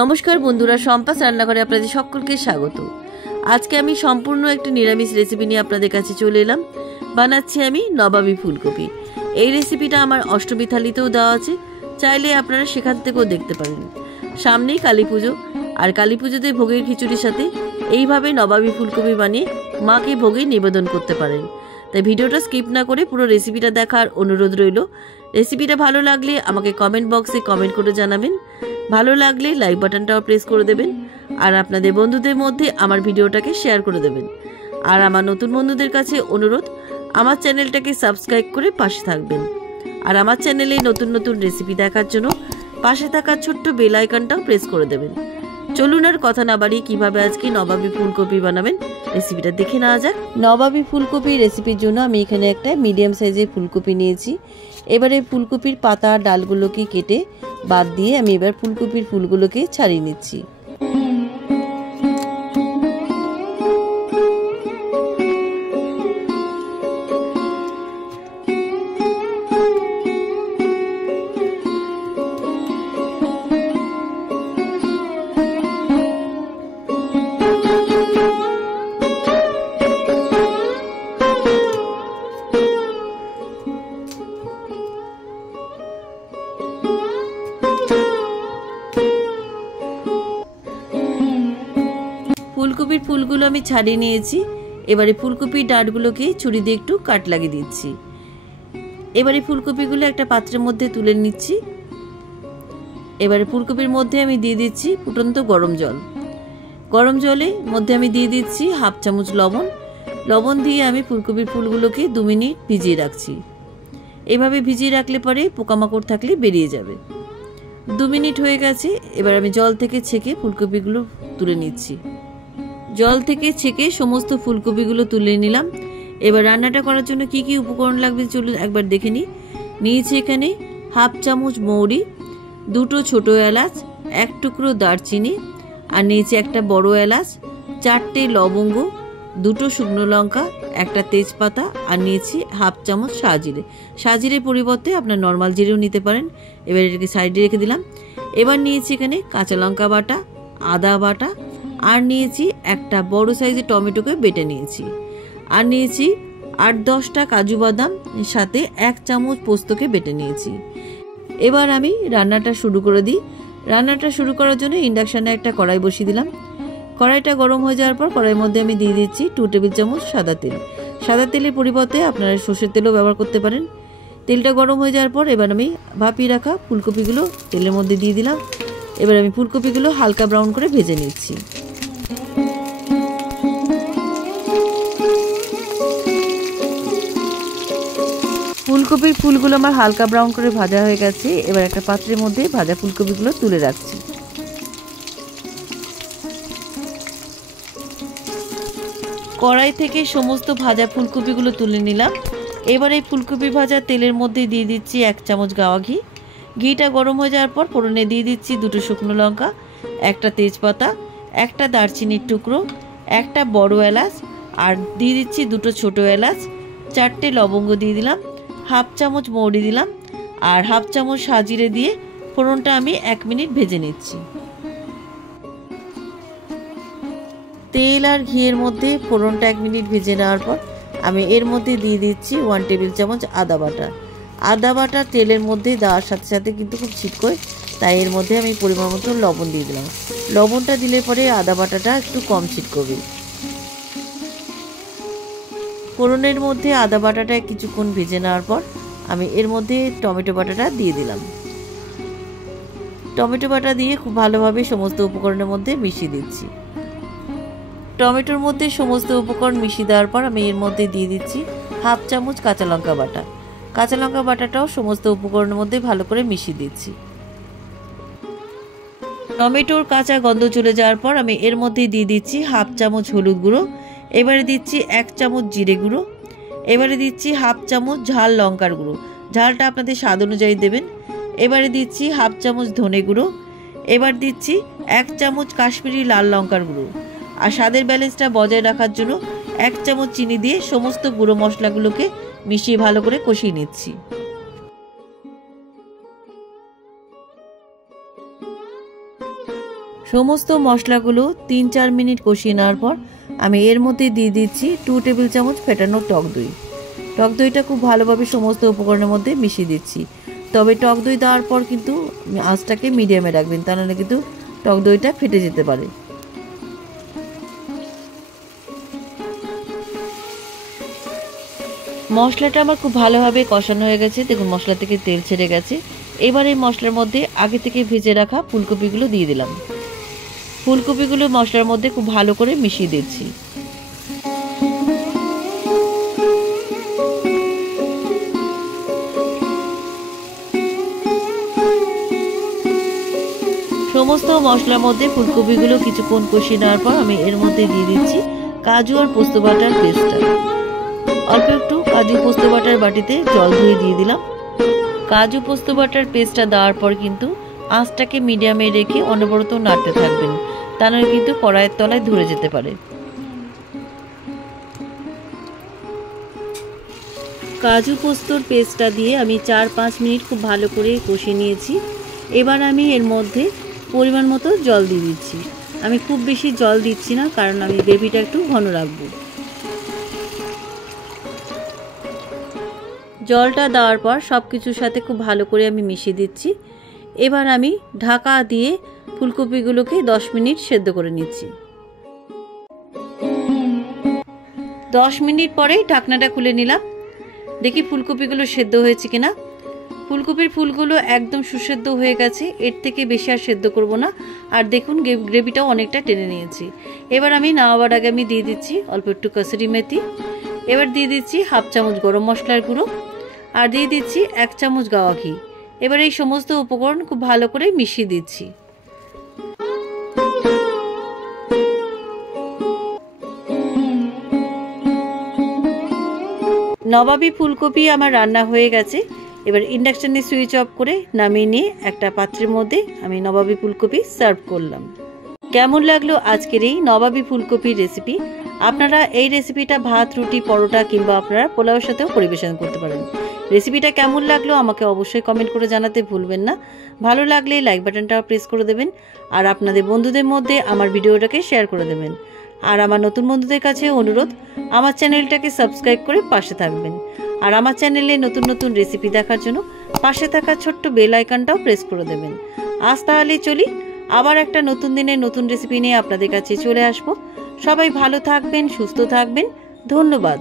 নমস্কার বন্ধুরা, সম্পাস রান্নাঘরে আপনাদের সকলকে স্বাগত। আজকে আমি সম্পূর্ণ একটি নিরামিষ রেসিপি নিয়ে আপনাদের কাছে চলে এলাম। বানাচ্ছি আমি নবাবী ফুলকপি। এই রেসিপিটা আমার অষ্টমী থালিতেও দেওয়া আছে, চাইলে আপনারা সেখান থেকেও দেখতে পারেন। সামনেই কালী পুজো, আর কালী পুজোতে ভোগের খিচুড়ির সাথে এইভাবে নবাবী ফুলকপি বানিয়ে মাকে ভোগে নিবেদন করতে পারেন। তাই ভিডিওটা স্কিপ না করে পুরো রেসিপিটা দেখার অনুরোধ রইল। রেসিপিটা ভালো লাগলে আমাকে কমেন্ট বক্সে কমেন্ট করে জানাবেন। ভালো লাগলে লাইক বাটনটাও প্রেস করে দেবেন, আর আপনাদের বন্ধুদের মধ্যে আমার ভিডিওটাকে শেয়ার করে দেবেন। আর আমার নতুন বন্ধুদের কাছে অনুরোধ, আমার চ্যানেলটাকে সাবস্ক্রাইব করে পাশে থাকবেন। আর আমার চ্যানেলে নতুন নতুন রেসিপি দেখার জন্য পাশে থাকা ছোট্ট বেল আইকনটাও প্রেস করে দেবেন। চলুন আর কথা না বাড়িয়ে কীভাবে আজকে নবাবী ফুলকপি বানাবেন রেসিপিটা দেখে নেওয়া যাক। নবাবী ফুলকপি রেসিপির জন্য আমি এখানে একটা মিডিয়াম সাইজের ফুলকপি নিয়েছি। এবারে ফুলকপির পাতা ডালগুলোকে কেটে বাদ দিয়ে আমি এবার ফুলকপির ফুলগুলোকে ছাড়িয়ে নিচ্ছি। ফুলকপির ফুলগুলো আমি ছাড়িয়ে নিয়েছি। এবারে ফুলকপির ডাঁটগুলোকে ছুরি দিয়ে একটু কাট লাগিয়ে দিচ্ছি। এবারে ফুলকপিগুলো একটা পাত্রের মধ্যে তুলে নিচ্ছি। এবারে ফুলকপির মধ্যে আমি দিয়ে দিচ্ছি ফুটন্ত গরম জল। গরম জলের মধ্যে আমি দিয়ে দিচ্ছি হাফ চামচ লবণ। লবণ দিয়ে আমি ফুলকপির ফুলগুলোকে 2 মিনিট ভিজিয়ে রাখছি। এভাবে ভিজিয়ে রাখলে পরে পোকামাকড় থাকলে বেরিয়ে যাবে। 2 মিনিট হয়ে গেছে। এবার আমি জল থেকে ছেঁকে ফুলকপিগুলো তুলে নিচ্ছি। জল থেকে ছেঁকে সমস্ত ফুলকপিগুলো তুলে নিলাম। এবার রান্নাটা করার জন্য কি কি উপকরণ লাগবে চলুন একবার দেখে নিই। নিয়েছি এখানে হাফ চামচ মৌরি, 2টো ছোটো এলাচ, 1 টুকরো দারচিনি, আর নিয়েছি একটা বড় এলাচ, 4টে লবঙ্গ, 2টো শুকনো লঙ্কা, একটা তেজপাতা, আর নিয়েছি হাফ চামচ সাজিরে। সাজিরের পরিবর্তে আপনার নর্মাল জিরেও নিতে পারেন। এবার এটাকে সাইডে রেখে দিলাম। এবার নিয়েছি এখানে কাঁচা লঙ্কা বাটা, আদা বাটা, আর নিয়েছি একটা বড় সাইজের টমেটোকে বেটে নিয়েছি, আর নিয়েছি 8-10টা কাজু বাদাম, সাথে 1 চামচ পোস্তকে বেটে নিয়েছি। এবার আমি রান্নাটা শুরু করে দিই। রান্নাটা শুরু করার জন্য ইন্ডাকশানে একটা কড়াই বসিয়ে দিলাম। কড়াইটা গরম হয়ে যাওয়ার পর কড়াইয়ের মধ্যে আমি দিয়ে দিচ্ছি 2 টেবিল চামচ সাদা তেল। সাদা তেলের পরিবর্তে আপনারা সর্ষের তেলও ব্যবহার করতে পারেন। তেলটা গরম হয়ে যাওয়ার পর এবার আমি ভাপিয়ে রাখা ফুলকপিগুলো তেলের মধ্যে দিয়ে দিলাম। এবার আমি ফুলকপিগুলো হালকা ব্রাউন করে ভেজে নিচ্ছি। ফুলকপির ফুলগুলো আমার হালকা ব্রাউন করে ভাজা হয়ে গেছে। এবার একটা পাত্রের মধ্যে ভাজা ফুলকপিগুলো তুলে রাখছি। কড়াই থেকে সমস্ত ভাজা ফুলকপিগুলো তুলে নিলাম। এবার এই ফুলকপি ভাজা তেলের মধ্যে দিয়ে দিচ্ছি 1 চামচ গাওয়া ঘি। ঘিটা গরম হয়ে যাওয়ার পর ফোড়নে দিয়ে দিচ্ছি 2টো শুকনো লঙ্কা, একটা তেজপাতা, একটা দারচিনির টুকরো, একটা বড় এলাচ, আর দিয়ে দিচ্ছি 2টো ছোটো এলাচ, 4টে লবঙ্গ দিয়ে দিলাম, হাফ চামচ মৌরি দিলাম, আর হাফ চামচ সাজিরে দিয়ে ফোড়নটা আমি 1 মিনিট ভেজে নিচ্ছি। তেল আর ঘিয়ের মধ্যে ফোড়নটা 1 মিনিট ভেজে নেওয়ার পর আমি এর মধ্যে দিয়ে দিচ্ছি 1 টেবিল চামচ আদা বাটা। আদা বাটা তেলের মধ্যে দেওয়ার সাথে সাথে কিন্তু খুব ছিটকোয়, তাই এর মধ্যে আমি পরিমাণ মতো লবণ দিয়ে দিলাম। লবণটা দিলে পরে আদা বাটাটা একটু কম ছিটকবে। ফোড়নের মধ্যে আদা বাটাটা কিছুক্ষণ ভেজে নেওয়ার পর আমি এর মধ্যে টমেটো বাটাটা দিয়ে দিলাম। টমেটো বাটা দিয়ে খুব ভালোভাবে সমস্ত উপকরণের মধ্যে মিশিয়ে দিচ্ছি। টমেটোর মধ্যে সমস্ত উপকরণ মিশিয়ে দেওয়ার পর আমি এর মধ্যে দিয়ে দিচ্ছি হাফ চামচ কাঁচা লঙ্কা বাটা। কাঁচা লঙ্কা বাটাটাও সমস্ত উপকরণের মধ্যে ভালো করে মিশিয়ে দিচ্ছি। টমেটোর কাঁচা গন্ধ চলে যাওয়ার পর আমি এর মধ্যে দিয়ে দিচ্ছি হাফ চামচ হলুদ গুঁড়ো। এবারে দিচ্ছি 1 চামচ জিরে গুঁড়ো। এবারে দিচ্ছি হাফ চামচ ঝাল লঙ্কার গুঁড়ো, ঝালটা আপনাদের স্বাদ অনুযায়ী দেবেন। এবারে দিচ্ছি হাফ চামচ ধনে গুঁড়ো। এবার দিচ্ছি 1 চামচ কাশ্মীরি লাল লঙ্কার গুঁড়ো। আর স্বাদের ব্যালেন্সটা বজায় রাখার জন্য 1 চামচ চিনি দিয়ে সমস্ত গুঁড়ো মশলাগুলোকে মিশিয়ে ভালো করে কষিয়ে নিচ্ছি। সমস্ত মশলাগুলো 3-4 মিনিট কষিয়ে নেওয়ার পর আমি এর মধ্যে দিয়ে দিচ্ছি 2 টেবিল চামচ ফেটানো টক দই। টক দইটা খুব ভালোভাবে সমস্ত উপকরণের মধ্যে মিশিয়ে দিচ্ছি। তবে টক দই দেওয়ার পর কিন্তু আঁচটাকে মিডিয়ামে রাখবেন, তা নাহলে কিন্তু টক দইটা ফেটে যেতে পারে। মশলাটা আমার খুব ভালোভাবে কষানো হয়ে গেছে। দেখুন মশলা থেকে তেল ছেড়ে গেছে। এবার এই মশলার মধ্যে আগে থেকে ভেজে রাখা ফুলকপিগুলো দিয়ে দিলাম। ফুলকপিগুলো মশলার মধ্যে খুব ভালো করে মিশিয়ে দিচ্ছি। সমস্ত মশলার মধ্যে ফুলকপিগুলো কিছুক্ষণ কষিয়ে নেওয়ার পর আমি এর মধ্যে দিয়ে দিচ্ছি কাজু আর পোস্ত বাটার পেস্টটা। অল্প একটু কাজু পোস্ত বাটার বাটিতে জল ধুয়ে দিয়ে দিলাম। কাজু পোস্ত বাটার পেস্টটা দেওয়ার পর কিন্তু আঁচটাকে মিডিয়ামে রেখে অনবরত নাড়তে থাকবেন, তা নয় কিন্তু কড়াইয়ের তলায় ধরে যেতে পারে। কাজু পোস্তর পেস্টটা দিয়ে আমি 4-5 মিনিট খুব ভালো করে কষিয়ে নিয়েছি। এবার আমি এর মধ্যে পরিমাণ মতো জল দিয়ে দিচ্ছি। আমি খুব বেশি জল দিচ্ছি না, কারণ আমি গ্রেভিটা একটু ঘন রাখবো। জলটা দেওয়ার পর সব কিছুর সাথে খুব ভালো করে আমি মিশিয়ে দিচ্ছি। এবার আমি ঢাকা দিয়ে ফুলকপিগুলোকে 10 মিনিট সেদ্ধ করে নিচ্ছি। 10 মিনিট পরেই ঢাকনাটা খুলে নিলাম। দেখি ফুলকপিগুলো সেদ্ধ হয়েছে কিনা। ফুলকপির ফুলগুলো একদম সুসেদ্ধ হয়ে গেছে, এর থেকে বেশি আর সেদ্ধ করব না। আর দেখুন গ্রেভিটাও অনেকটা টেনে নিয়েছি। এবার আমি নামাবার আগে আমি দিয়ে দিচ্ছি অল্প একটু কসুরি মেথি। এবার দিয়ে দিচ্ছি 1/2 চামচ গরম মশলার গুঁড়ো আর দিয়ে দিচ্ছি 1 চামচ গাওয়া ঘি। এবার এই সমস্ত উপকরণ খুব ভালো করে মিশিয়ে দিচ্ছি। নবাবী ফুলকপি আমার রান্না হয়ে গেছে। এবার ইন্ডাকশানে সুইচ অফ করে নামিয়ে নিয়ে একটা পাত্রের মধ্যে আমি নবাবী ফুলকপি সার্ভ করলাম। কেমন লাগলো আজকের এই নবাবী ফুলকপির রেসিপি? আপনারা এই রেসিপিটা ভাত, রুটি, পরোটা কিংবা আপনারা পোলাওয়ের সাথেও পরিবেশন করতে পারেন। রেসিপিটা কেমন লাগলো আমাকে অবশ্যই কমেন্ট করে জানাতে ভুলবেন না। ভালো লাগলে লাইক বাটনটা প্রেস করে দেবেন আর আপনাদের বন্ধুদের মধ্যে আমার ভিডিওটাকে শেয়ার করে দেবেন। আর আমার নতুন বন্ধুদের কাছে অনুরোধ, আমার চ্যানেলটাকে সাবস্ক্রাইব করে পাশে থাকবেন। আর আমার চ্যানেলে নতুন নতুন রেসিপি দেখার জন্য পাশে থাকা ছোট্ট বেল আইকনটাও প্রেস করে দেবেন। আজ তাহলে চলি, আবার একটা নতুন দিনে নতুন রেসিপি নিয়ে আপনাদের কাছে চলে আসব। সবাই ভালো থাকবেন, সুস্থ থাকবেন। ধন্যবাদ।